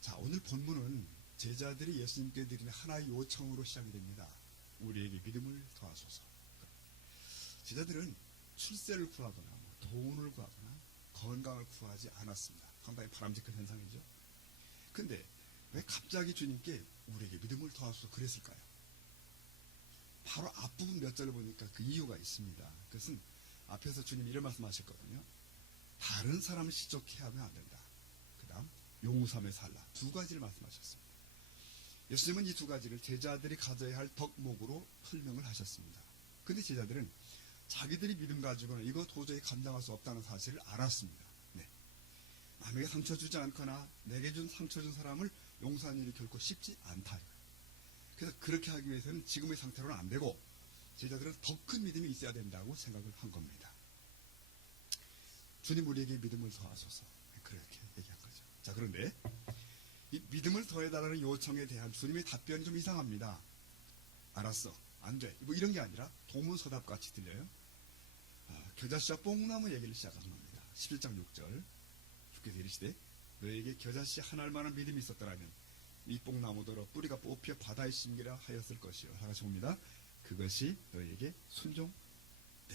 자, 오늘 본문은 제자들이 예수님께 드리는 하나의 요청으로 시작이 됩니다. 우리에게 믿음을 더하소서. 제자들은 출세를 구하거나 돈을 구하거나 건강을 구하지 않았습니다. 상당히 바람직한 현상이죠. 근데 왜 갑자기 주님께 우리에게 믿음을 더하소서 그랬을까요? 바로 앞부분 몇 절을 보니까 그 이유가 있습니다. 그것은 앞에서 주님이 이런 말씀하셨거든요. 다른 사람을 시족해 하면 안 된다. 그 다음 용삼에 살라. 두 가지를 말씀하셨습니다. 예수님은 이 두 가지를 제자들이 가져야 할 덕목으로 설명을 하셨습니다. 근데 제자들은 자기들이 믿음 가지고는 이거 도저히 감당할 수 없다는 사실을 알았습니다. 네. 남에게 상처 주지 않거나 내게 상처 준 사람을 용서하는 일이 결코 쉽지 않다. 그래서 그렇게 하기 위해서는 지금의 상태로는 안 되고 제자들은 더 큰 믿음이 있어야 된다고 생각을 한 겁니다. 주님 우리에게 믿음을 더하소서. 그렇게 얘기한 거죠. 자, 그런데 이 믿음을 더해달라는 요청에 대한 주님의 답변이 좀 이상합니다. 알았어. 안 돼. 뭐 이런 게 아니라 동문서답 같이 들려요. 겨자씨와 뽕나무 얘기를 시작하는 겁니다. 11장 6절. 주께서 이르시되 너에게 겨자씨 하나만한 믿음이 있었더라면 이 뽕나무더러 뿌리가 뽑혀 바다에 심기라 하였을 것이요. 다 같이 봅니다. 그것이 너에게 순종. 네.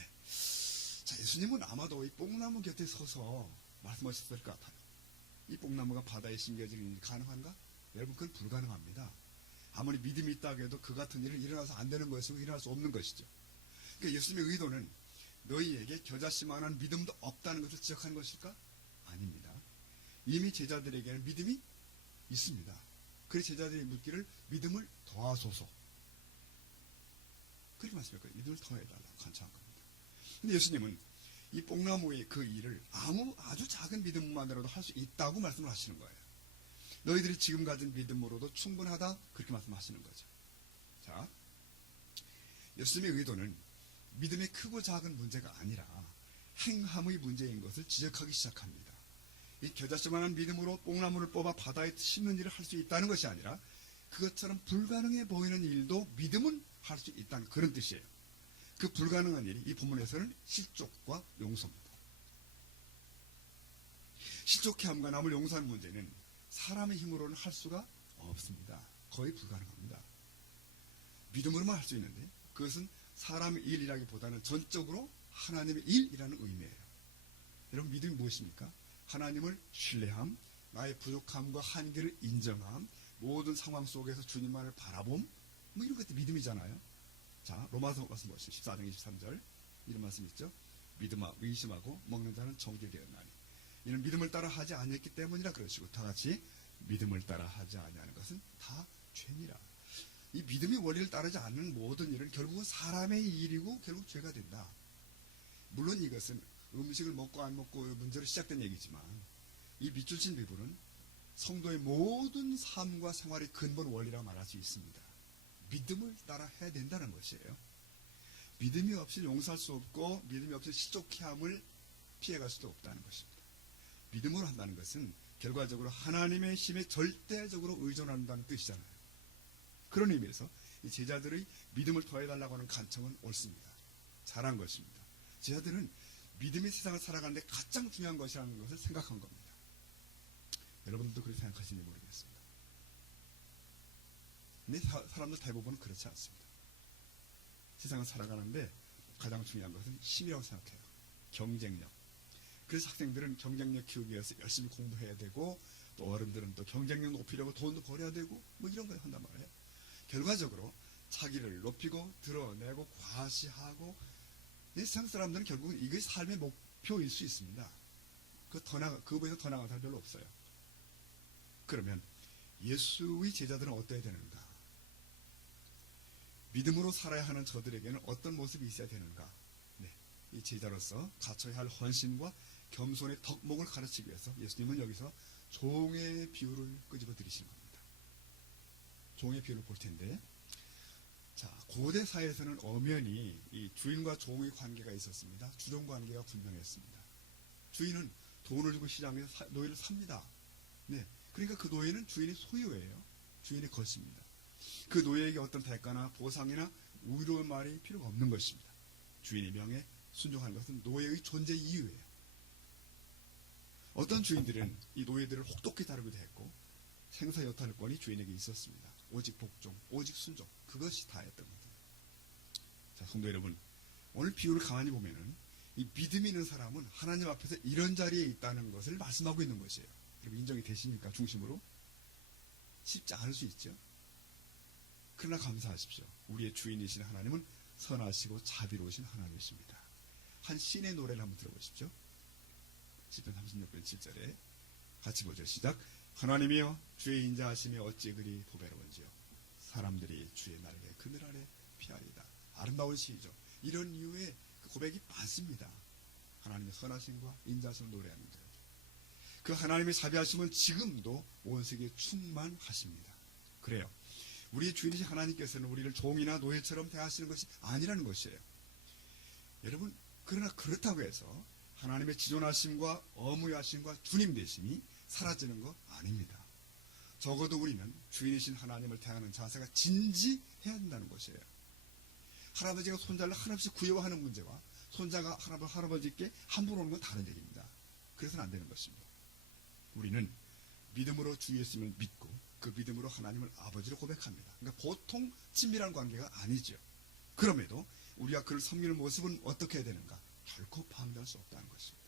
자, 예수님은 아마도 이 뽕나무 곁에 서서 말씀하셨을 것 같아요. 이 뽕나무가 바다에 심겨지는 일이 가능한가? 여러분, 그건 불가능합니다. 아무리 믿음이 있다고 해도 그 같은 일은 일어나서 안 되는 것이고 일어날 수 없는 것이죠. 그러니까 예수님의 의도는 너희에게 겨자씨만한 믿음도 없다는 것을 지적하는 것일까? 아닙니다. 이미 제자들에게는 믿음이 있습니다. 그래서 제자들이 묻기를 믿음을 더하소서. 그렇게 말씀했거든요. 믿음을 더해달라고 간청한 겁니다. 근데 예수님은 이 뽕나무의 그 일을 아주 작은 믿음만으로도 할 수 있다고 말씀을 하시는 거예요. 너희들이 지금 가진 믿음으로도 충분하다. 그렇게 말씀하시는 거죠. 자, 예수님의 의도는 믿음의 크고 작은 문제가 아니라 행함의 문제인 것을 지적하기 시작합니다. 이 겨자씨만한 믿음으로 뽕나무를 뽑아 바다에 심는 일을 할 수 있다는 것이 아니라 그것처럼 불가능해 보이는 일도 믿음은 할 수 있다는 그런 뜻이에요. 그 불가능한 일이 이 본문에서는 실족과 용서입니다. 실족해 함과 남을 용서하는 문제는 사람의 힘으로는 할 수가 없습니다. 거의 불가능합니다. 믿음으로만 할 수 있는데 그것은 사람의 일이라기보다는 전적으로 하나님의 일이라는 의미예요. 여러분, 믿음이 무엇입니까? 하나님을 신뢰함, 나의 부족함과 한계를 인정함, 모든 상황 속에서 주님만을 바라봄, 뭐 이런 것도 믿음이잖아요. 자, 로마서 말씀 보시죠. 14장 23절 이런 말씀 있죠. 의심하고 먹는 자는 정죄 되었나니 이는 믿음을 따라 하지 아니했기 때문이라 그러시고 다 같이 믿음을 따라 하지 아니하는 것은 다 죄니라. 이 믿음의 원리를 따르지 않는 모든 일은 결국은 사람의 일이고 결국 죄가 된다. 물론 이것은 음식을 먹고 안 먹고 문제로 시작된 얘기지만 이 밑줄 친 부분은 성도의 모든 삶과 생활의 근본 원리라고 말할 수 있습니다. 믿음을 따라 해야 된다는 것이에요. 믿음이 없이 용서할 수 없고 믿음이 없이 실족함을 피해갈 수도 없다는 것입니다. 믿음으로 한다는 것은 결과적으로 하나님의 힘에 절대적으로 의존한다는 뜻이잖아요. 그런 의미에서 이 제자들의 믿음을 더해달라고 하는 간청은 옳습니다. 잘한 것입니다. 제자들은 믿음이 세상을 살아가는데 가장 중요한 것이라는 것을 생각한 겁니다. 여러분들도 그렇게 생각하시는지 모르겠습니다. 근데 사람들 대부분은 그렇지 않습니다. 세상을 살아가는데 가장 중요한 것은 힘이라고 생각해요. 경쟁력. 그래서 학생들은 경쟁력 키우기 위해서 열심히 공부해야 되고 또 어른들은 또 경쟁력 높이려고 돈도 벌여야 되고 뭐 이런 걸 한단 말이에요. 결과적으로 자기를 높이고 드러내고 과시하고 세상 사람들은 결국은 이게 삶의 목표일 수 있습니다. 그거보다 더 나아간 사람 별로 없어요. 그러면 예수의 제자들은 어떠해야 되는가? 믿음으로 살아야 하는 저들에게는 어떤 모습이 있어야 되는가? 네, 이 제자로서 갖춰야 할 헌신과 겸손의 덕목을 가르치기 위해서 예수님은 여기서 종의 비유를 끄집어 들이시는 겁니다. 종의 비유를 볼 텐데, 자, 고대 사회에서는 엄연히 이 주인과 종의 관계가 있었습니다. 주종 관계가 분명했습니다. 주인은 돈을 주고 시장에서 노예를 삽니다. 네, 그러니까 그 노예는 주인의 소유예요. 주인의 것입니다. 그 노예에게 어떤 대가나 보상이나 우유로운 말이 필요가 없는 것입니다. 주인의 명에 순종하는 것은 노예의 존재 이유예요. 어떤 주인들은 이 노예들을 혹독히 다루기도 했고 생사 여탈권이 주인에게 있었습니다. 오직 복종, 오직 순종, 그것이 다였던 겁니다. 자, 성도 여러분, 오늘 비유를 가만히 보면은 이 믿음 있는 사람은 하나님 앞에서 이런 자리에 있다는 것을 말씀하고 있는 것이에요. 여러분 인정이 되십니까? 중심으로? 쉽지 않을 수 있죠. 그러나 감사하십시오. 우리의 주인이신 하나님은 선하시고 자비로우신 하나님이십니다. 한 시인의 노래를 한번 들어보십시오. 시편 36편 7절에 같이 보죠. 시작. 하나님이여 주의 인자하심이 어찌 그리 보배로운지요. 사람들이 주의 날개 그늘 아래 피하리다. 아름다운 시이죠. 이런 이유의 그 고백이 많습니다. 하나님의 선하심과 인자하심을 노래하는 거예요. 그 하나님의 자비하심은 지금도 온 세계에 충만하십니다. 그래요. 우리의 주인이신 하나님께서는 우리를 종이나 노예처럼 대하시는 것이 아니라는 것이에요. 여러분, 그러나 그렇다고 해서 하나님의 지존하심과 어무하심과 주님 되심이 사라지는 거 아닙니다. 적어도 우리는 주인이신 하나님을 대하는 자세가 진지해야 한다는 것이에요. 할아버지가 손자를 한없이 구애하는 문제와 손자가 할아버지께 함부로 오는 건 다른 얘기입니다. 그래서는 안 되는 것입니다. 우리는 믿음으로 주 예수님을 믿고 그 믿음으로 하나님을 아버지로 고백합니다. 그러니까 보통 친밀한 관계가 아니죠. 그럼에도 우리가 그를 섬기는 모습은 어떻게 해야 되는가? 결코 방대할 수 없다는 것입니다.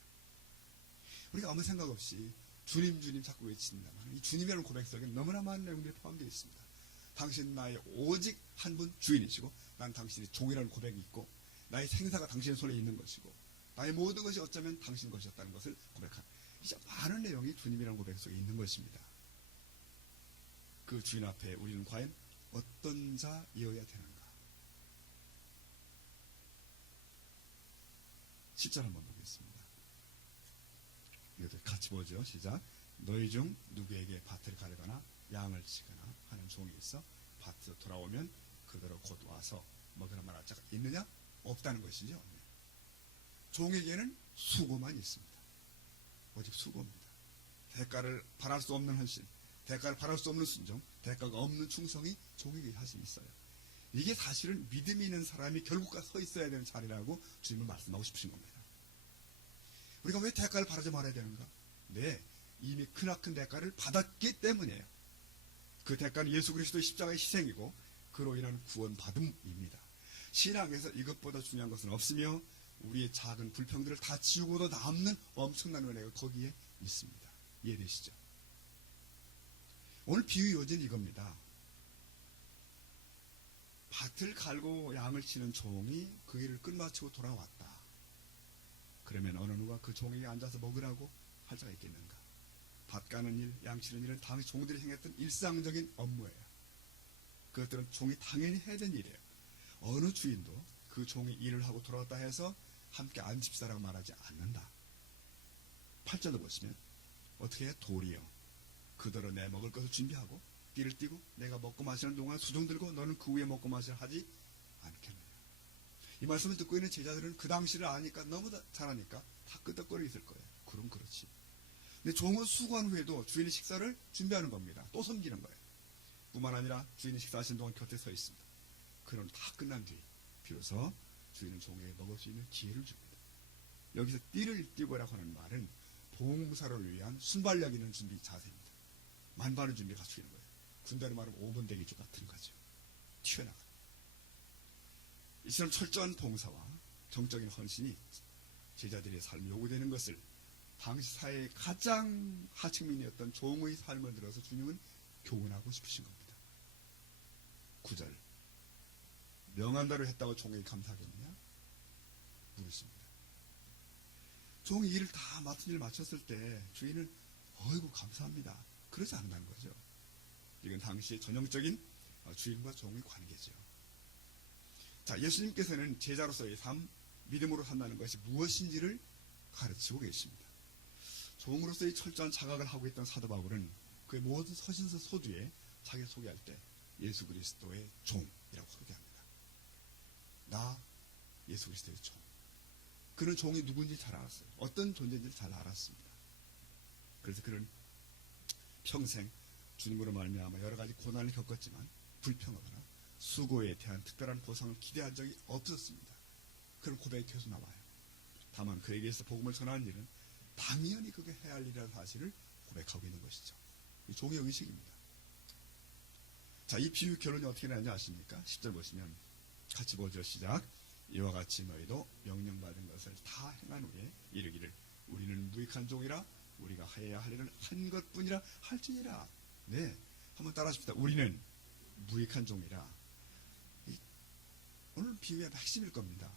우리가 아무 생각 없이 주님 주님 자꾸 외친다면 이 주님이라는 고백 속에 너무나 많은 내용들이 포함되어 있습니다. 당신 나의 오직 한 분 주인이시고 난 당신의 종이라는 고백이 있고 나의 생사가 당신의 손에 있는 것이고 나의 모든 것이 어쩌면 당신 것이었다는 것을 고백한 이제 많은 내용이 주님이라는 고백 속에 있는 것입니다. 그 주인 앞에 우리는 과연 어떤 자이어야 되는가? 10절 한번 보겠습니다. 이것도 같이 보죠. 시작. 너희 중 누구에게 밭을 가르거나 양을 치거나 하는 종이 있어 밭에서 돌아오면 그대로 곧 와서 먹으라 말할 자가 있느냐? 없다는 것이죠. 종에게는 수고만 있습니다. 오직 수고입니다. 대가를 바랄 수 없는 헌신, 대가를 바랄 수 없는 순종, 대가가 없는 충성이 종에게 사실 있어요. 이게 사실은 믿음이 있는 사람이 결국까지 서 있어야 되는 자리라고 주님은 말씀하고 싶으신 겁니다. 우리가 왜 대가를 바라지 말아야 되는가? 네, 이미 크나큰 대가를 받았기 때문이에요. 그 대가는 예수 그리스도의 십자가의 희생이고 그로 인한 구원받음입니다. 신앙에서 이것보다 중요한 것은 없으며 우리의 작은 불평들을 다 지우고도 남는 엄청난 은혜가 거기에 있습니다. 이해되시죠? 오늘 비유 요지는 이겁니다. 밭을 갈고 양을 치는 종이 그 일을 끝마치고 돌아왔다. 그러면 어느 누가 그 종에게 앉아서 먹으라고 할 자가 있겠는가? 밭 가는 일, 양 치는 일은 당시 종들이 행했던 일상적인 업무예요. 그것들은 종이 당연히 해야 되는 일이에요. 어느 주인도 그 종이 일을 하고 돌아왔다 해서 함께 앉읍시다라고 말하지 않는다. 8절도 보시면 어떻게 해? 도리여 그대로 내 먹을 것을 준비하고 띠를 띠고 내가 먹고 마시는 동안 수종 들고 너는 그 위에 먹고 마시라 하지 않겠느냐. 이 말씀을 듣고 있는 제자들은 그 당시를 아니까 너무 잘 아니까 다 끄덕거리고 있을 거예요. 그럼 그렇지. 근데 종은 수고한 후에도 주인의 식사를 준비하는 겁니다. 또 섬기는 거예요. 뿐만 아니라 주인이 식사하시는 동안 곁에 서 있습니다. 그럼 다 끝난 뒤 비로소 주인은 종에게 먹을 수 있는 기회를 줍니다. 여기서 띠를 띠고라고 하는 말은 봉사를 위한 순발력 있는 준비 자세입니다. 만반의 준비가 갖추는 거예요. 군대로 말하면 5분 대기조 같은 거죠. 튀어나가. 이처럼 철저한 봉사와 정적인 헌신이 제자들의 삶에 요구되는 것을 당시 사회의 가장 하층민이었던 종의 삶을 들어서 주님은 교훈하고 싶으신 겁니다. 9절 명한 대로 했다고 종에게 감사하겠느냐? 물으십니다. 종이 일을 다 맡은 일을 마쳤을 때 주인은 어이구 감사합니다. 그러지 않는다는 거죠. 이건 당시의 전형적인 주인과 종의 관계죠. 자, 예수님께서는 제자로서의 삶, 믿음으로 산다는 것이 무엇인지를 가르치고 계십니다. 종으로서의 철저한 자각을 하고 있던 사도 바울은 그의 모든 서신서 소두에 자기를 소개할 때 예수 그리스도의 종이라고 소개합니다. 나 예수 그리스도의 종. 그는 종이 누군지 잘 알았어요. 어떤 존재인지 잘 알았습니다. 그래서 그는 평생 주님으로 말미암아 여러 가지 고난을 겪었지만 불평하거나 수고에 대한 특별한 보상을 기대한 적이 없었습니다. 그런 고백이 계속 나와요. 다만 그에게서 복음을 전하는 일은 당연히 그게 해야 할 일이라는 사실을 고백하고 있는 것이죠. 종의 의식입니다. 자, 이 비유 결론이 어떻게 나는지 아십니까? 10절 보시면 같이 보죠. 시작. 이와 같이 너희도 명령받은 것을 다 행한 후에 이르기를 우리는 무익한 종이라 우리가 해야 할 일은 한 것뿐이라 할지니라. 네, 한번 따라하십시다. 우리는 무익한 종이라. 오늘 비유의 핵심일 겁니다.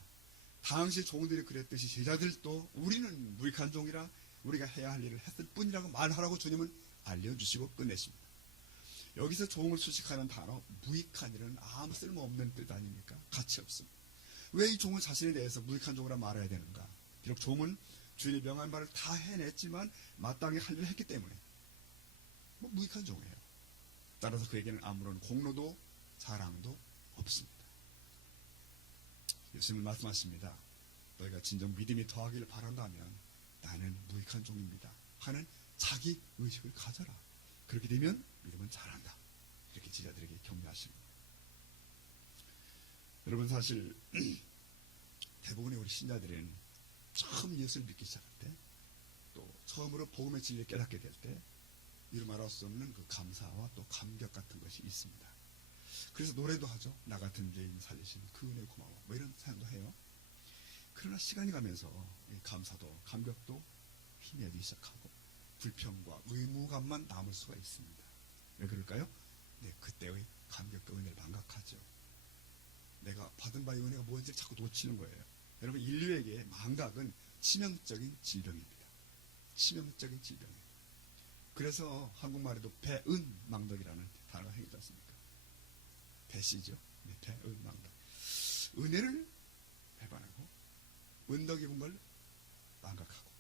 당시 종들이 그랬듯이 제자들도 우리는 무익한 종이라 우리가 해야 할 일을 했을 뿐이라고 말하라고 주님은 알려주시고 끝내십니다. 여기서 종을 수식하는 단어 무익한 일은 아무 쓸모없는 뜻 아닙니까? 가치 없습니다. 왜 이 종은 자신에 대해서 무익한 종이라 말해야 되는가? 비록 종은 주인이 명한 바를 다 해냈지만 마땅히 할 일을 했기 때문에 무익한 종이에요. 따라서 그에게는 아무런 공로도 자랑도 없습니다. 예수님은 말씀하십니다. 너희가 진정 믿음이 더하기를 바란다면 나는 무익한 종입니다 하는 자기 의식을 가져라. 그렇게 되면 믿음은 잘한다. 이렇게 제자들에게 격려하십니다. 여러분, 사실 대부분의 우리 신자들은 처음 예수를 믿기 시작할 때, 또 처음으로 복음의 진리를 깨닫게 될 때 이루 말할 수 없는 그 감사와 또 감격 같은 것이 있습니다. 그래서 노래도 하죠. 나 같은 죄인 살리신 그 은혜 고마워. 뭐 이런 사연도 해요. 그러나 시간이 가면서 감사도 감격도 희미해지기 시작하고 불평과 의무감만 남을 수가 있습니다. 왜 그럴까요? 네, 그때의 감격과 은혜를 망각하죠. 내가 받은 바의 은혜가 뭔지를 자꾸 놓치는 거예요. 여러분, 인류에게 망각은 치명적인 질병입니다. 치명적인 질병이에요. 그래서 한국말에도 배은망덕이라는 단어가 생기지 않습니까? 배시죠. 네, 배은망덕. 은혜를 배반하고 은덕 입은 걸 망각하고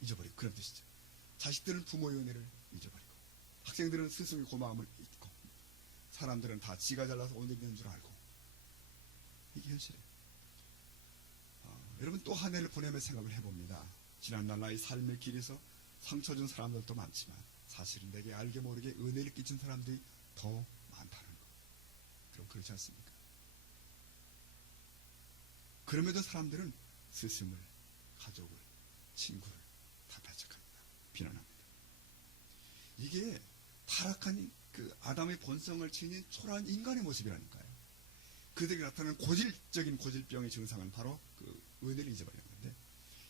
잊어버리고 그런 뜻이죠. 자식들은 부모의 은혜를 잊어버리고 학생들은 스승의 고마움을 잊고 사람들은 다 지가 잘나서 오늘 있는 줄 알고 이게 현실이에요. 여러분, 또 한 해를 보내며 생각을 해봅니다. 지난날 나의 삶의 길에서 상처 준 사람들도 많지만 사실은 내게 알게 모르게 은혜를 끼친 사람들이 더 많다는 것. 그럼 그렇지 않습니까? 그럼에도 사람들은 스승을, 가족을, 친구를 다 배척합니다. 비난합니다. 이게 타락한 그 아담의 본성을 지닌 초라한 인간의 모습이라니까요. 그들이 나타나는 고질적인 고질병의 증상은 바로 그 은혜를 잊어버리는 건데,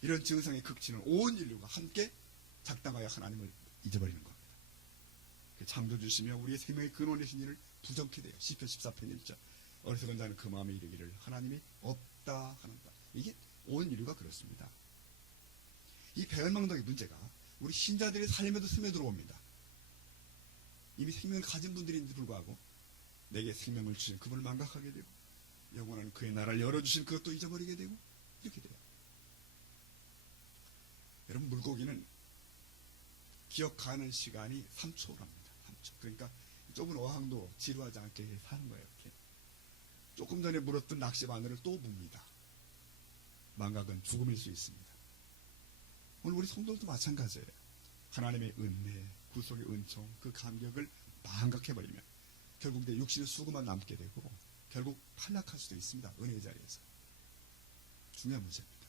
이런 증상의 극치는 온 인류가 함께 작당하여 하나님을 잊어버리는 겁니다. 창조주시며 우리의 생명의 근원이신 이를 부정케 돼요. 시편 14편 1절. 어리석은 자는 그 마음에 이르기를 하나님이 없다 하는다. 이게 온 인류가 그렇습니다. 이 배은망덕의 문제가 우리 신자들의 삶에도 스며들어옵니다. 이미 생명을 가진 분들인데도 불구하고 내게 생명을 주신 그분을 망각하게 되고 영원한 그의 나라를 열어주신 그것도 잊어버리게 되고 이렇게 돼요. 여러분, 물고기는 기억하는 시간이 3초랍니다. 3초. 그러니까 좁은 어항도 지루하지 않게 사는 거예요. 이렇게. 조금 전에 물었던 낚시 바늘을 또 뭅니다. 망각은 죽음일 수 있습니다. 오늘 우리 성도들도 마찬가지예요. 하나님의 은혜, 구속의 은총, 그 감격을 망각해버리면 결국 내 육신의 수고만 남게 되고 결국 탈락할 수도 있습니다. 은혜의 자리에서. 중요한 문제입니다.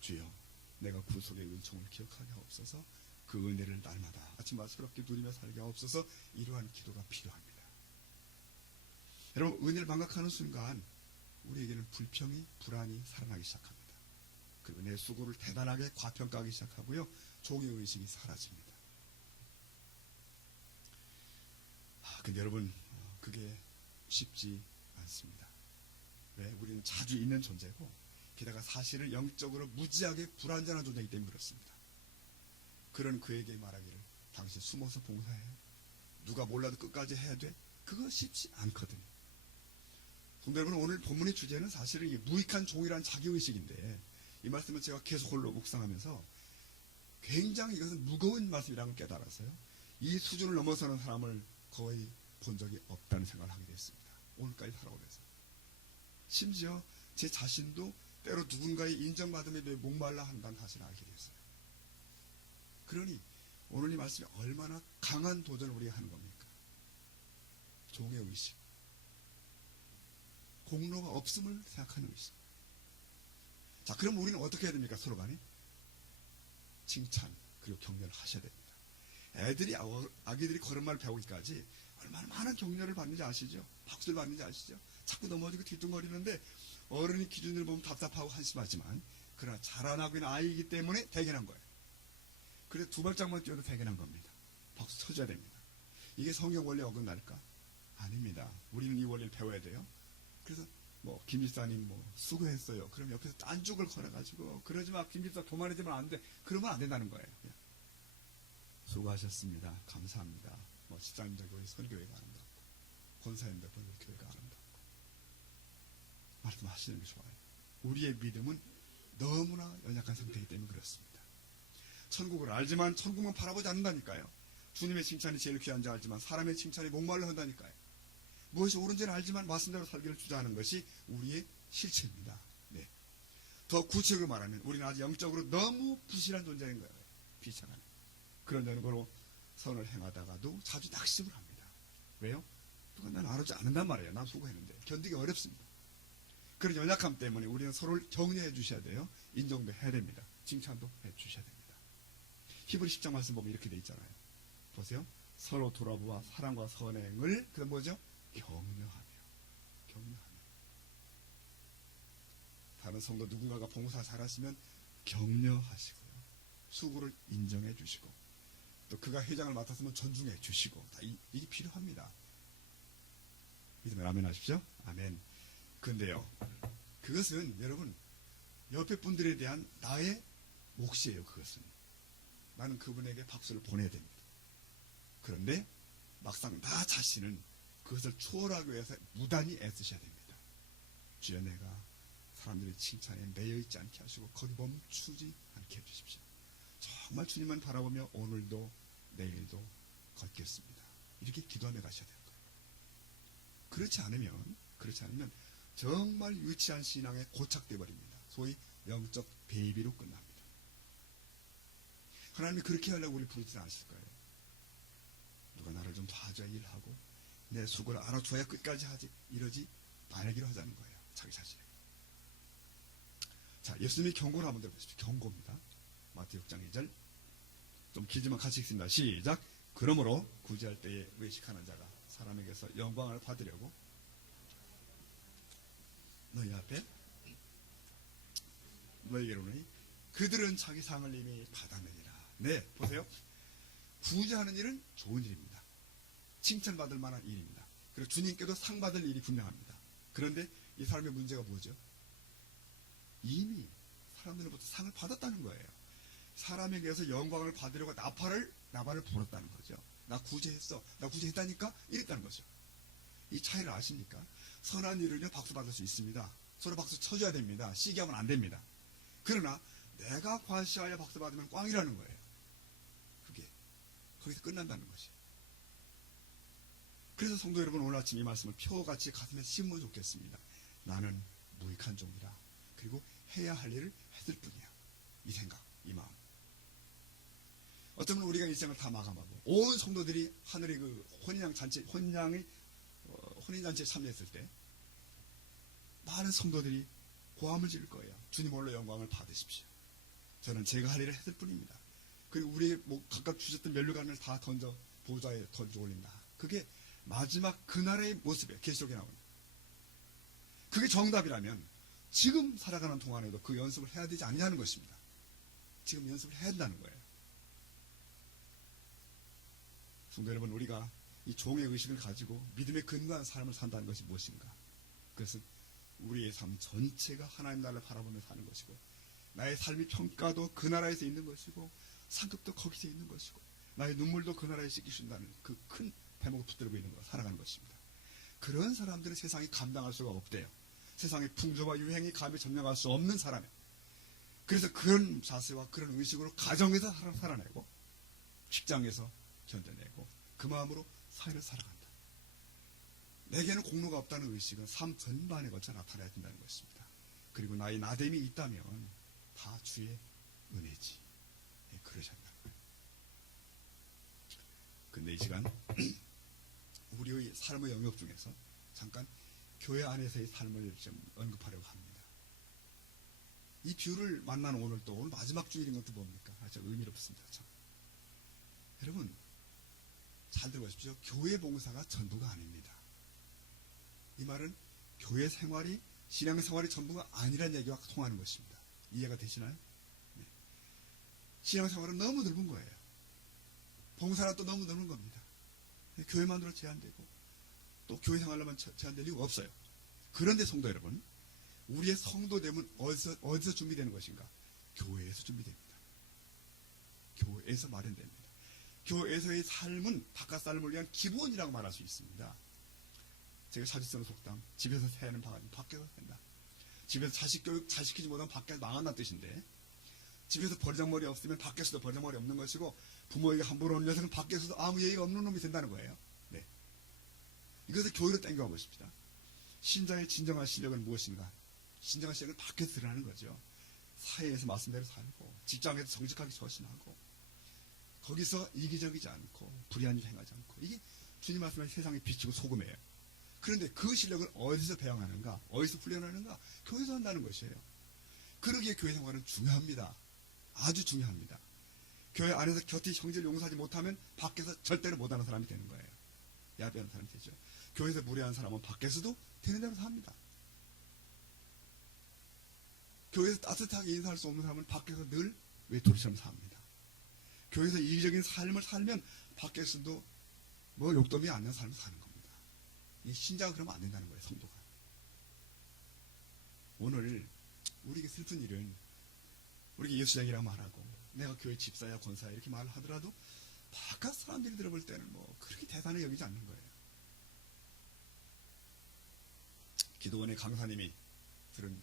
주여, 내가 구속의 은총을 기억하게 하옵소서. 그 은혜를 날마다 아침마다 새롭게 누리며 살게 하옵소서. 이러한 기도가 필요합니다. 여러분, 은혜를 망각하는 순간 우리에게는 불평이, 불안이 살아나기 시작합니다. 그리고 내 수고를 대단하게 과평가하기 시작하고요. 종의 의식이 사라집니다. 근데 여러분, 그게 쉽지 않습니다. 왜? 우리는 자주 있는 존재고 게다가 사실은 영적으로 무지하게 불완전한 존재이기 때문에 그렇습니다. 그런 그에게 말하기를 당신 숨어서 봉사해. 누가 몰라도 끝까지 해야 돼. 그거 쉽지 않거든요. 성도 여러분, 오늘 본문의 주제는 사실은 이 무익한 종이라는 자기의식인데 이 말씀을 제가 계속 홀로 묵상하면서 굉장히 이것은 무거운 말씀이라는 걸 깨달아서요. 이 수준을 넘어서는 사람을 거의 본 적이 없다는 생각을 하게 됐습니다. 오늘까지 살아오면서. 심지어 제 자신도 때로 누군가의 인정받음에 대해 목말라 한다는 사실을 알게 됐어요. 그러니 오늘 이 말씀이 얼마나 강한 도전을 우리가 하는 겁니까? 종의 의식. 공로가 없음을 생각하는 의식. 자, 그럼 우리는 어떻게 해야 됩니까? 서로 간에 칭찬 그리고 격려를 하셔야 됩니다. 아기들이 걸음마를 배우기까지 얼마나 많은 격려를 받는지 아시죠? 박수를 받는지 아시죠? 자꾸 넘어지고 뒤뚱거리는데 어른이 기준으로 보면 답답하고 한심하지만 그러나 자라나고 있는 아이이기 때문에 대견한 거예요. 그래서 두 발짝만 뛰어도 대견한 겁니다. 박수 쳐줘야 됩니다. 이게 성경 원리 어긋날까? 아닙니다. 우리는 이 원리를 배워야 돼요. 그래서 김집사님 수고했어요. 그럼 옆에서 딴죽을 걸어가지고 그러지 마, 김집사 도만해지면 안 돼. 그러면 안 된다는 거예요. 그냥. 수고하셨습니다. 감사합니다. 집사님들 교회 선교회가 아름답고 권사님들 교회가 아름답고 말씀하시는 게 좋아요. 우리의 믿음은 너무나 연약한 상태이기 때문에 그렇습니다. 천국을 알지만 천국만 바라보지 않는다니까요. 주님의 칭찬이 제일 귀한지 알지만 사람의 칭찬이 목말라 한다니까요. 무엇이 옳은지는 알지만 말씀대로 살기를 주저하는 것이 우리의 실체입니다. 네. 더 구체적으로 말하면 우리는 아직 영적으로 너무 부실한 존재인 거예요. 비참한. 그런 연구로 선을 행하다가도 자주 낙심을 합니다. 왜요? 누가 날 알아주지 않는단 말이에요. 난 수고했는데. 견디기 어렵습니다. 그런 연약함 때문에 우리는 서로를 격려해 주셔야 돼요. 인정도 해야 됩니다. 칭찬도 해 주셔야 됩니다. 히브리 10장 말씀 보면 이렇게 돼 있잖아요. 보세요. 서로 돌아보아 사랑과 선행을 그다음 뭐죠? 격려하며. 다른 성도 누군가가 봉사 잘하시면 격려하시고요. 수고를 인정해 주시고 또 그가 회장을 맡았으면 존중해 주시고 이게 필요합니다. 믿으면 아멘 하십시오. 아멘. 근데요, 그것은 여러분 옆에 분들에 대한 나의 몫이에요. 그것은 나는 그분에게 박수를 보내야 됩니다. 그런데 막상 나 자신은 그것을 초월하기 위해서 무단히 애쓰셔야 됩니다. 주여 내가 사람들의 칭찬에 매여있지 않게 하시고 거기 멈추지 않게 해주십시오. 정말 주님만 바라보며 오늘도 내일도 걷겠습니다. 이렇게 기도하며 가셔야 되는 거예요. 그렇지 않으면 정말 유치한 신앙에 고착되어 버립니다. 소위 영적 베이비로 끝납니다. 하나님이 그렇게 하려고 우리 부르지는 않으실 거예요. 누가 나를 좀 도와줘야 일하고 내 수고를 알아줘야 끝까지 하지 이러지 말기로 하자는 거예요. 자기 자신에게. 자, 예수님이 경고를 한번 들어보십시오. 경고입니다. 마태복음 6장 2절 좀 길지만 같이 읽습니다. 시작. 그러므로 구제할 때에 외식하는 자가 사람에게서 영광을 받으려고 너희 앞에 너희에게로 오니 그들은 자기 상을 이미 받아내리라. 네, 보세요. 구제하는 일은 좋은 일입니다. 칭찬받을 만한 일입니다. 그리고 주님께도 상 받을 일이 분명합니다. 그런데 이 사람의 문제가 뭐죠? 이미 사람들로부터 상을 받았다는 거예요. 사람에게서 영광을 받으려고 나발을 불었다는 거죠. 나 구제했다니까 이랬다는 거죠. 이 차이를 아십니까? 선한 일은요 박수 받을 수 있습니다. 서로 박수 쳐줘야 됩니다. 시기하면 안 됩니다. 그러나 내가 과시하여 박수 받으면 꽝이라는 거예요. 그게 거기서 끝난다는 것이. 그래서 성도 여러분, 오늘 아침 이 말씀을 표같이 가슴에 심으면 좋겠습니다. 나는 무익한 종이라. 그리고 해야 할 일을 했을 뿐이야. 이 생각, 이 마음. 어쩌면 우리가 일생을 다 마감하고 온 성도들이 하늘의 그 혼인잔치에 참여했을 때 많은 성도들이 고함을 지를 거예요. 주님 홀로 영광을 받으십시오. 저는 제가 할 일을 했을 뿐입니다. 그리고 우리에게 각각 주셨던 면류관을 다 보좌에 던져 올린다. 그게 마지막 그날의 모습이에요. 계시록에 나오는. 그게 정답이라면 지금 살아가는 동안에도 그 연습을 해야 되지 않냐는 것입니다. 지금 연습을 해야 한다는 거예요. 성도 여러분, 우리가 이 종의 의식을 가지고 믿음의 근거한 삶을 산다는 것이 무엇인가? 그것은 우리의 삶 전체가 하나님 나라를 바라보며 사는 것이고 나의 삶의 평가도 그 나라에서 있는 것이고 상급도 거기서 있는 것이고 나의 눈물도 그 나라에 씻기신다는 그 큰 대목을 붙들고 있는 거 살아가는 것입니다. 그런 사람들은 세상이 감당할 수가 없대요. 세상의 풍조와 유행이 감히 점령할 수 없는 사람이에요. 그래서 그런 자세와 그런 의식으로 가정에서 살아내고 직장에서 견뎌내고 그 마음으로 사회를 살아간다. 내게는 공로가 없다는 의식은 삶 전반에 걸쳐 나타나야 된다는 것입니다. 그리고 나의 나됨이 있다면 다 주의 은혜지. 그러셔야 한다는 거예요. 근데 이 시간 우리의 삶의 영역 중에서 잠깐 교회 안에서의 삶을 좀 언급하려고 합니다. 이 뷰를 만나는 오늘 마지막 주일인 것도 뭡니까? 참 의미롭습니다. 참. 여러분, 잘 들어보십시오. 교회 봉사가 전부가 아닙니다. 이 말은 교회 생활이 신앙 생활이 전부가 아니란 얘기와 통하는 것입니다. 이해가 되시나요? 네. 신앙 생활은 너무 넓은 거예요. 봉사는 또 너무 넓은 겁니다. 교회만으로 제한되고 또 교회 생활로만 제한될 이유가 없어요. 그런데 성도 여러분, 우리의 성도됨은 어디서 준비되는 것인가? 교회에서 준비됩니다. 교회에서 마련됩니다. 교회에서의 삶은 바깥 삶을 위한 기본이라고 말할 수 있습니다. 제가 자주 쓰는 속담, 집에서 새는 바가지 밖에서 샌다. 집에서 자식 교육 잘 시키지 못하면 밖에서 망한다는 뜻인데, 집에서 버르장머리 없으면 밖에서도 버르장머리 없는 것이고, 부모에게 함부로 오는 녀석은 밖에서도 아무 예의가 없는 놈이 된다는 거예요. 네. 이것을 교회로 땡겨가 보십시다. 신자의 진정한 실력은 무엇인가? 진정한 실력은 밖에서 드러나는 거죠. 사회에서 말씀대로 살고, 직장에서 정직하게 처신하고, 거기서 이기적이지 않고, 불의한 일 행하지 않고, 이게 주님 말씀하신 세상의 빛이고 소금이에요. 그런데 그 실력을 어디서 배양하는가? 어디서 훈련하는가? 교회에서 한다는 것이에요. 그러기에 교회 생활은 중요합니다. 아주 중요합니다. 교회 안에서 곁이 형제를 용서하지 못하면 밖에서 절대로 못하는 사람이 되는 거예요. 야비하는 사람이 되죠. 교회에서 무례한 사람은 밖에서도 되는 대로 삽니다. 교회에서 따뜻하게 인사할 수 없는 사람은 밖에서 늘 외톨이처럼 삽니다. 교회에서 이기적인 삶을 살면 밖에서도 뭐 욕dom이 않는 삶을 사는 겁니다. 이 신자가 그러면 안 된다는 거예요, 성도가. 오늘 우리에게 슬픈 일은 우리에게 예수장이라고 말하고 내가 교회 집사야 권사야 이렇게 말을 하더라도 바깥 사람들이 들어볼 때는 뭐 그렇게 대단히 여기지 않는 거예요. 기도원의 강사님이 들은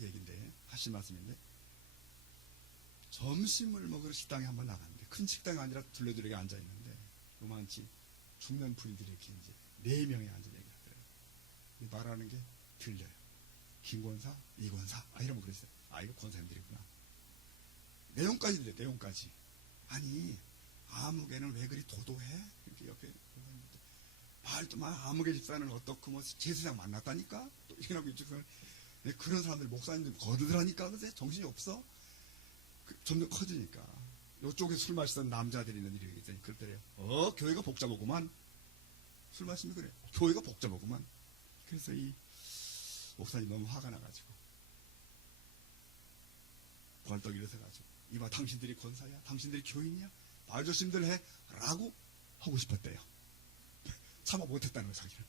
얘기인데, 하신 말씀인데, 점심을 먹으러 식당에 한번 나갔는데, 큰 식당이 아니라 둘레둘레게 앉아있는데 요만치 중년 부인들이 이렇게 이제 4명이 앉아 얘기하더라고요. 말하는 게 들려요. 김 권사, 이 권사, 이러면 그랬어요. 이거 권사님들이구나. 내용까지 들려요. 내용까지. 아니, 아무개는 왜 그리 도도해? 이렇게 옆에 말도 마. 아무개 집사는 어떻고 뭐 제사장 만났다니까? 또 이렇게 하고 이쪽에서 그런 사람들 목사님들 거두더라니까. 그래서 정신이 없어. 점점 커지니까 이쪽에 술 마시던 남자들이 있는 일이 있잖아요. 그랬더래요. 교회가 복잡하구만. 술 마시면 그래. 교회가 복잡하구만. 그래서 이 목사님 너무 화가 나가지고 벌떡 일어서가지고, 이봐 당신들이 권사야? 당신들이 교인이야? 말 조심들 해? 라고 하고 싶었대요. 참아 못했다는 거예요, 자기는.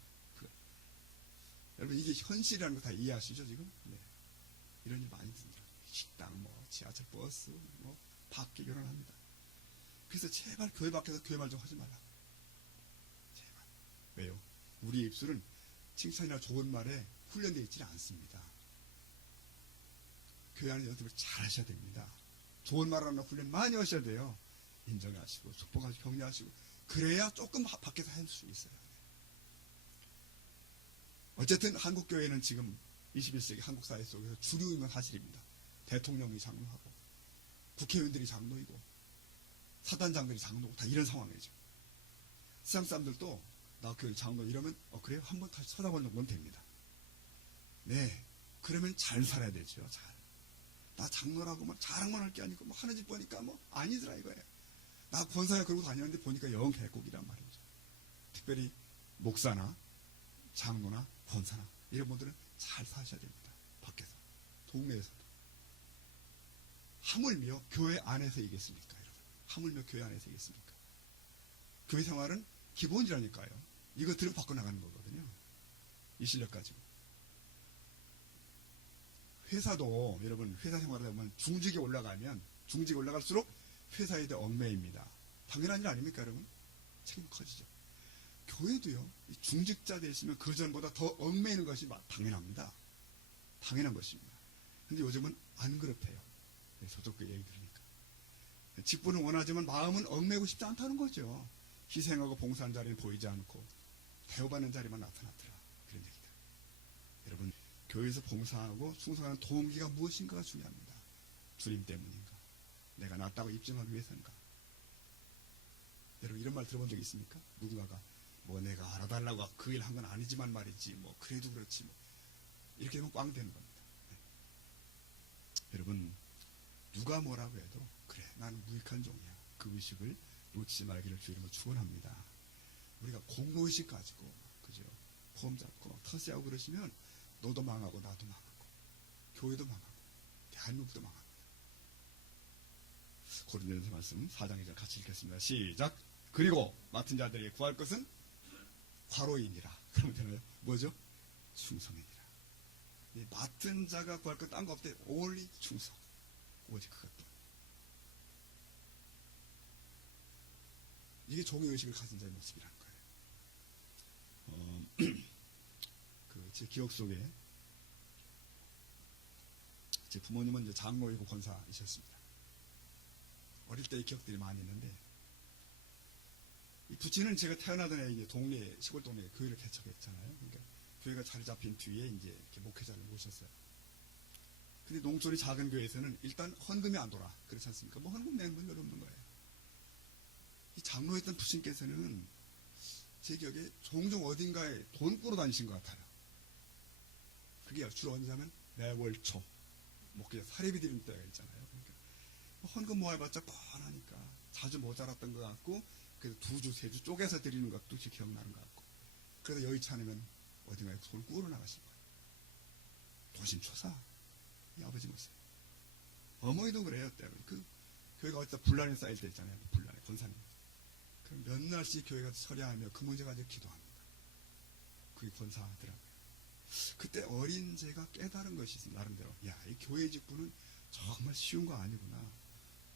여러분, 이게 현실이라는 거 다 이해하시죠, 지금? 네. 이런 일 많이 듭니다. 식당, 뭐, 지하철, 버스, 뭐, 밖에 결혼합니다. 그래서 제발 교회 밖에서 교회 말 좀 하지 말라고. 제발. 왜요? 우리의 입술은 칭찬이나 좋은 말에 훈련되어 있지 않습니다. 교회 안에 연습을 잘 하셔야 됩니다. 좋은 말 하는 훈련 많이 하셔야 돼요. 인정하시고, 축복하시고, 격려하시고. 그래야 조금 밖에서 할 수 있어요. 어쨌든 한국교회는 지금 21세기 한국 사회 속에서 주류인 건 사실입니다. 대통령이 장로하고, 국회의원들이 장로이고, 사단장들이 장로고, 다 이런 상황이죠. 세상 사람들도 나 교회 장로 이러면 그래요? 한번 다시 쳐다보는 정도는 됩니다. 네, 그러면 잘 살아야 되죠. 잘. 나 장로라고 막 자랑만 할 게 아니고 뭐 하는 집 보니까 뭐 아니더라 이거예요. 나 권사야 그러고 다녔는데 보니까 영 개국이란 말이죠. 특별히 목사나 장로나 권사나 이런 분들은 잘 사셔야 됩니다. 밖에서, 동네에서도. 하물며 교회 안에서 이겠습니까, 여러분? 하물며 교회 안에서 이겠습니까? 교회 생활은 기본이라니까요. 이거 들고 바꿔 나가는 거거든요. 이 실력 가지고. 회사도 여러분, 회사 생활을 하면 중직에 올라가면 중직에 올라갈수록 회사에 대해 얽매입니다. 당연한 일 아닙니까, 여러분? 책임이 커지죠. 교회도요, 중직자 되시면 그 전보다 더 얽매이는 것이 당연합니다. 당연한 것입니다. 근데 요즘은 안 그렇대요. 저쪽 그 얘기 들으니까. 직분은 원하지만 마음은 얽매이고 싶지 않다는 거죠. 희생하고 봉사하는 자리는 보이지 않고 대우받는 자리만 나타났더라. 그런 얘기다. 여러분, 교회에서 봉사하고 충성하는 동기가 무엇인가가 중요합니다. 주님 때문인가? 내가 낫다고 입증하기 위해서인가? 여러분, 이런 말 들어본 적 있습니까? 누군가가 뭐 내가 알아달라고 그 일 한 건 아니지만 말이지, 뭐 그래도 그렇지, 뭐 이렇게 되면 꽝 되는 겁니다. 네. 여러분, 누가 뭐라고 해도 그래, 나는 무익한 종이야. 그 의식을 놓치지 말기를 주님으로 축원합니다. 우리가 공로의식 가지고, 그죠? 폼 잡고 막 터세하고 그러시면 너도 망하고 나도 망하고 교회도 망하고 대한민국도 망합니다. 고린도전서 말씀 4장 2절 같이 읽겠습니다. 시작. 그리고 맡은 자들에게 구할 것은 과로이니라. 그러면 되나요? 뭐죠? 충성이니라. 이 맡은 자가 구할 것 딴 거 없대. only 충성. 오직 그것도. 이게 종의의식을 가진 자의 모습이라는 거예요. 제 기억 속에 제 부모님은 이제 장로이고 권사이셨습니다. 어릴 때의 기억들이 많이 있는데, 이 부친은 제가 태어나던 해 이제 동네, 시골 동네에 교회를 개척했잖아요. 그러니까 교회가 자리 잡힌 뒤에 이제 이렇게 목회자를 모셨어요. 근데 농촌이 작은 교회에서는 일단 헌금이 안 돌아. 그렇지 않습니까? 뭐 헌금 내는 건 별 없는 거예요. 이 장로였던 부친께서는 제 기억에 종종 어딘가에 돈 꾸러 다니신 것 같아요. 그게 주로 언제냐면 매월 초 목회자 사례비 드리는 때가 있잖아요. 그러니까 헌금 모아봤자 뻔하니까 자주 모자랐던 것 같고, 그래서 2주, 3주 쪼개서 드리는 것도 기억나는 것 같고, 그래서 여의치 않으면 어딘가에 손을 꾸러 나가실 거예요. 도심초사. 이 아버지 모습. 어머니도 그래요. 때문에 그 교회가 어디다 분란이 쌓일 때 있잖아요. 분란에 권사님. 그럼 몇 날씩 교회가 철야하며 그 문제 가지고 기도합니다. 그게 권사하더라고요. 그때 어린 제가 깨달은 것이 있습니다. 나름대로. 야, 이 교회 직분은 정말 쉬운 거 아니구나.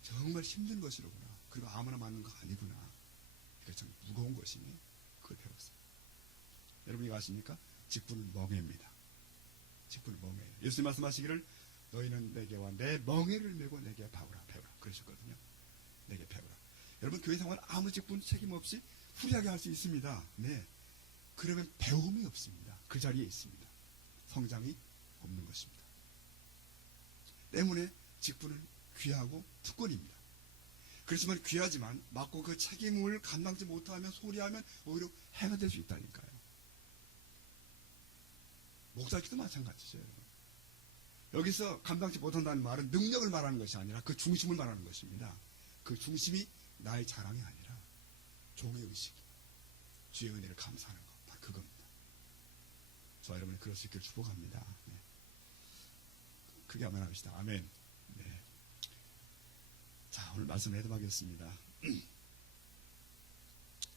정말 힘든 것이로구나. 그리고 아무나 맞는 거 아니구나. 그게 참 무거운 것이니 그걸 배웠어요. 여러분이 아십니까? 직분은 멍해입니다. 직분은 멍해예요. 예수님 말씀하시기를 너희는 내게와 내 멍해를 메고 내게 배우라. 그러셨거든요. 내게 배우라. 여러분 교회 생활 아무 직분 책임 없이 후리하게 할 수 있습니다. 네. 그러면 배움이 없습니다. 그 자리에 있습니다. 성장이 없는 것입니다. 때문에 직분은 귀하고 특권입니다. 그렇지만 귀하지만 맞고 그 책임을 감당치 못하면 소리하면 오히려 해가 될 수 있다니까요. 목사기도 마찬가지죠. 여러분. 여기서 감당치 못한다는 말은 능력을 말하는 것이 아니라 그 중심을 말하는 것입니다. 그 중심이 나의 자랑이 아니라 종의 의식, 주의 은혜를 감사하는 것, 바로 그겁니다. 저와 여러분이 그럴 수 있기를 축복합니다. 네. 크게 아멘 합시다. 아멘. 네. 자, 오늘 말씀을 해독하겠습니다.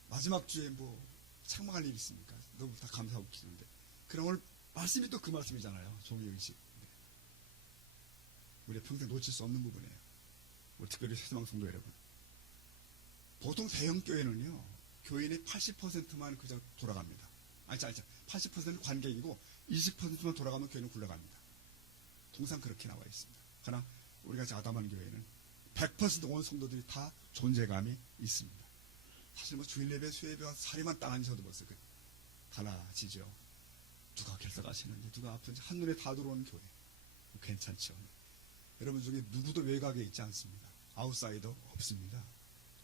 마지막 주에 뭐 창망할 일이 있습니까? 너무 다 감사하고 기도인데, 그럼 오늘 말씀이 또 그 말씀이잖아요. 종의 의식. 네. 우리가 평생 놓칠 수 없는 부분이에요. 우리 특별히 세상 성도 여러분. 보통 대형 교회는요, 교인의 80%만 그저 돌아갑니다. 아니, 80%는 관객이고 20%만 돌아가면 교회는 굴러갑니다. 통상 그렇게 나와 있습니다. 그러나 우리가 자담한 교회는 100% 온 성도들이 다 존재감이 있습니다. 사실 뭐 주일 예배, 수예배와 사리만 딱 앉아도 벌써 달라지죠. 누가 결석하시는지, 누가 아픈지 한눈에 다 들어오는 교회. 괜찮죠. 여러분 중에 누구도 외곽에 있지 않습니다. 아웃사이더 없습니다.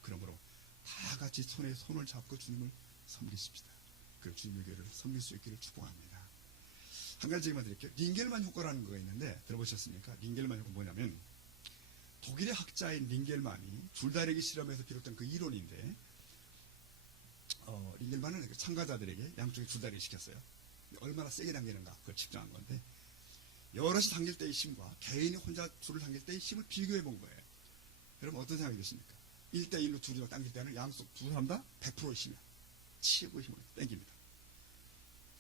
그러므로 다 같이 손에 손을 잡고 주님을 섬기십시다. 그리고 주님의 교회를 섬길 수 있기를 축복합니다. 한 가지 얘기만 드릴게요. 링겔만 효과라는 거가 있는데 들어보셨습니까? 링겔만 효과 뭐냐면, 독일의 학자인 링겔만이 줄다리기 실험에서 비롯된 그 이론인데, 링겔만은 참가자들에게 양쪽에 줄다리기 시켰어요. 얼마나 세게 당기는가 그걸 측정한 건데, 여럿이 당길 때의 힘과 개인이 혼자 줄을 당길 때의 힘을 비교해 본 거예요. 여러분 어떤 생각이 드십니까? 1대1로 둘이 당길 때는 양쪽 두 사람 다 100%의 힘이야. 최고의 힘으로 당깁니다.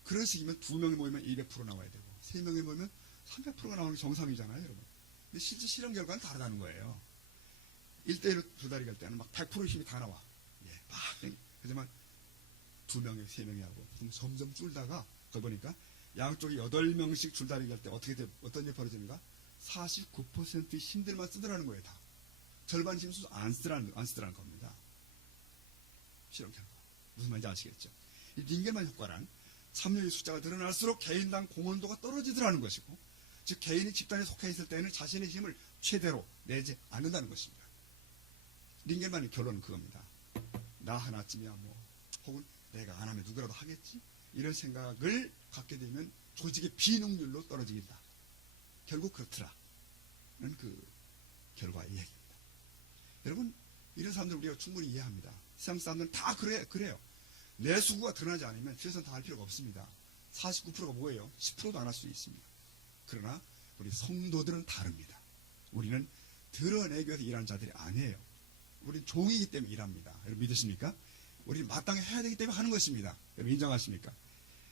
그런 식이면 2명이 모이면 200% 나와야 되고 3명이 모이면 300%가 나오는 게 정상이잖아요, 여러분. 근데 실제 실험 결과는 다르다는 거예요. 1대1로 줄다리기 할 때는 막 100%의 힘이 다 나와. 예, 막 하지만 2명이 3명이 하고 점점 줄다가 거기 보니까 양쪽이 8명씩 줄다리기 할 때 어떤 일이 벌어지는가? 49%의 힘들만 쓰더라는 거예요, 다. 절반 힘 안 쓰더라는 겁니다. 실험 결과. 무슨 말인지 아시겠죠? 이 링겔만 효과란 참여의 숫자가 늘어날수록 개인당 공헌도가 떨어지더라는 것이고, 즉 개인이 집단에 속해 있을 때는 자신의 힘을 최대로 내지 않는다는 것입니다. 링겔만의 결론은 그겁니다. 나 하나쯤이야 뭐, 혹은 내가 안 하면 누구라도 하겠지? 이런 생각을 갖게 되면 조직의 비능률로 떨어지겠다. 결국 그렇더라는 그 결과의 얘기입니다. 여러분, 이런 사람들 우리가 충분히 이해합니다. 세상 사람들은 다 그래요. 내 수구가 드러나지 않으면 최선 다할 필요가 없습니다. 49%가 뭐예요? 10%도 안 할 수 있습니다. 그러나 우리 성도들은 다릅니다. 우리는 드러내기 위해서 일하는 자들이 아니에요. 우리는 종이기 때문에 일합니다. 여러분 믿으십니까? 우리는 마땅히 해야 되기 때문에 하는 것입니다. 여러분 인정하십니까?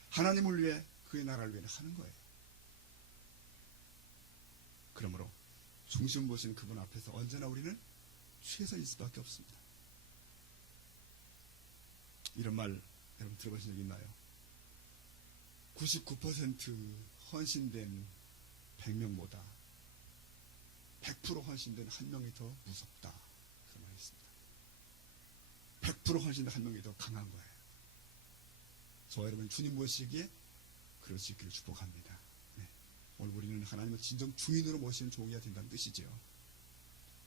하나님을 위해 그의 나라를 위해 하는 거예요. 그러므로 중심 보시는 그분 앞에서 언제나 우리는 최선일 수밖에 없습니다. 이런 말 여러분 들어보신 적 있나요? 99% 헌신된 100명보다 100% 헌신된 한 명이 더 무섭다. 그런 말이 있습니다. 100% 헌신된 한 명이 더 강한 거예요. 저와 여러분 주님 모시기에 그럴 수 있기를 축복합니다. 네. 오늘 우리는 하나님을 진정 주인으로 모시는 종이가 된다는 뜻이죠.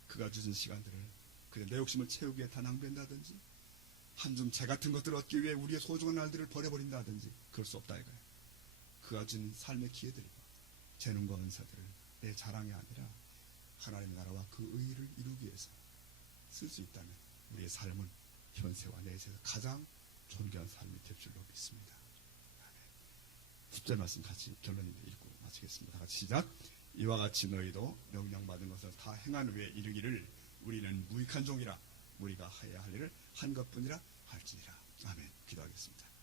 그가 주신 시간들을 그냥 내 욕심을 채우기 위해 다 낭비한다든지 한 줌 재 같은 것들을 얻기 위해 우리의 소중한 날들을 버려버린다든지 그럴 수 없다 이거예요. 그가 준 삶의 기회들과 재능과 은사들을 내 자랑이 아니라 하나님의 나라와 그 의의를 이루기 위해서 쓸 수 있다면 우리의 삶은 현세와 내세에서 가장 존귀한 삶이 될 줄로 믿습니다. 10절 말씀 같이 결론인데 읽고 마치겠습니다. 다 같이 시작. 이와 같이 너희도 명령받은 것을 다 행한 후에 이르기를 우리는 무익한 종이라 우리가 해야 할 일을 한 것뿐이라 할지니라. 아멘. 기도하겠습니다.